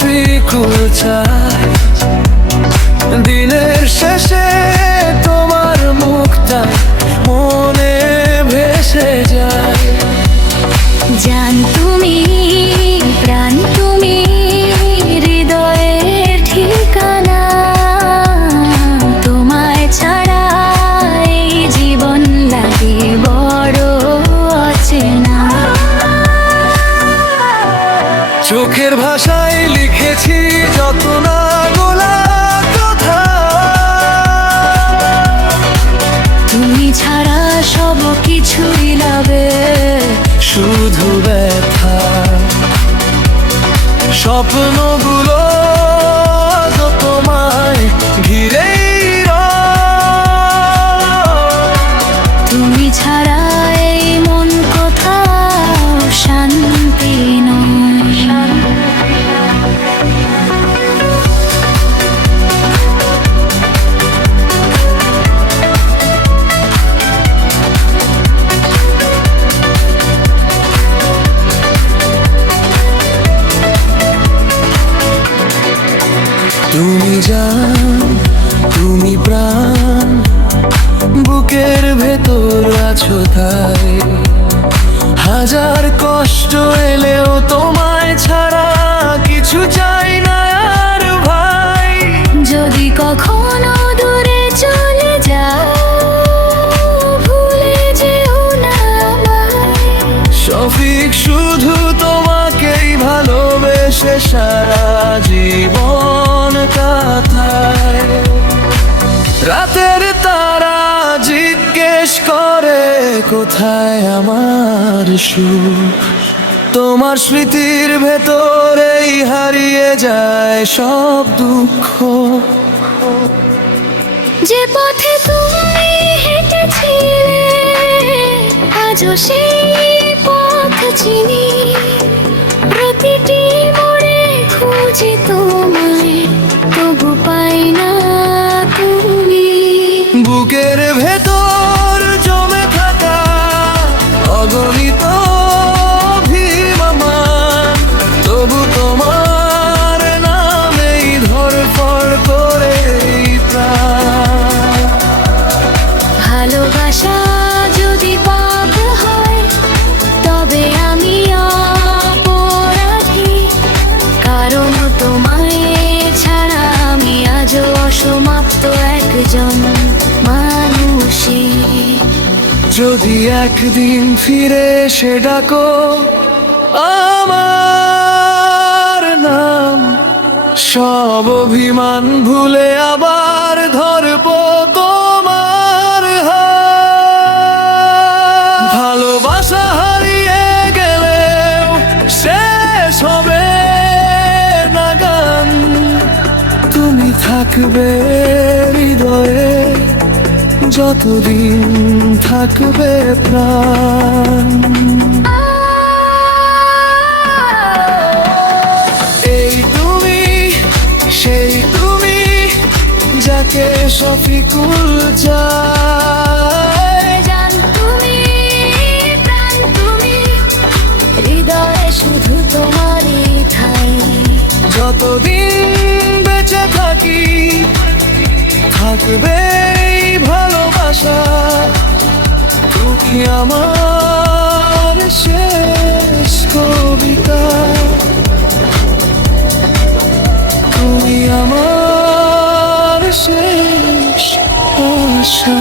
শফিকুল চায় দিনের শেষে তোমার মুখটা মনে ভেসে যায়। জান তুমি, প্রাণ তুমি, হৃদয়ের ঠিকানা। তোমায় ছাড়া এই জীবন লাগে বড় অচেনা। চোখের ভাষায় লিখেছি যত না গোলা কথা, তুমি ছাড়া সব কিছুই লাগে শুধু ব্যথা। স্বপ্নগুলো তো তোমায় ঘিরেই রয়। তুমি ছাড়া এই মন কোথাও শান্তি নয়। তুমি জান, তুমি প্রাণ, বুকের ভেতর আছো তাই। হাজার কষ্ট এলেও তোমায় ছাড়া কিছু চাই না আর ভাই। যদি কখনো দূরে চলে যাও, ভুলে যেও না আমায়। শফিক শুধু তোমাকেই ভালোবেসে সারা জীবন কাটায়। রাতের তারা জিজ্ঞেস করে কোথায় আমার সুখ, তোমার স্মৃতির ভেতরেই হারিয়ে যায় সব দুঃখ। যে পথে তুমি হেঁটেছিলে আজও সেই পথ চিনি। প্রতিটি মোড়ে খুঁজি তোমায়, তবু পাই না তুমি। বুকের ভেতর জমে থাকা অগণিত অভিমান, তবু তোমার নামেই ধড়ফড় করে প্রাণ। ভালোবাসা যদি পাপ হয়, তবে আমি অপরাধী। কারণ তোমায় ছাড়া আমি আজও অসমাপ্ত একজন মানুষই। যদি একদিন ফিরে এসে ডাকো আমার নাম, সব অভিমান ভুলে আবার ধরবো তোমার হাত। ভালোবাসা হারিয়ে গেলেও শেষ হবে না গান, তুমি থাকবে হৃদয়ে যতদিন থাকবে প্রাণ। এই তুমি, সেই তুমি, যাকে শফিকুল চায়। জান তুমি, প্রাণ তুমি, হৃদয়ে শুধু তোমারই ঠাই। যতদিন বেঁচে থাকি থাকবে এই ভালোবাসা। তুমি আমার শেষ কবিতা, তুমি আমার শেষ আশা।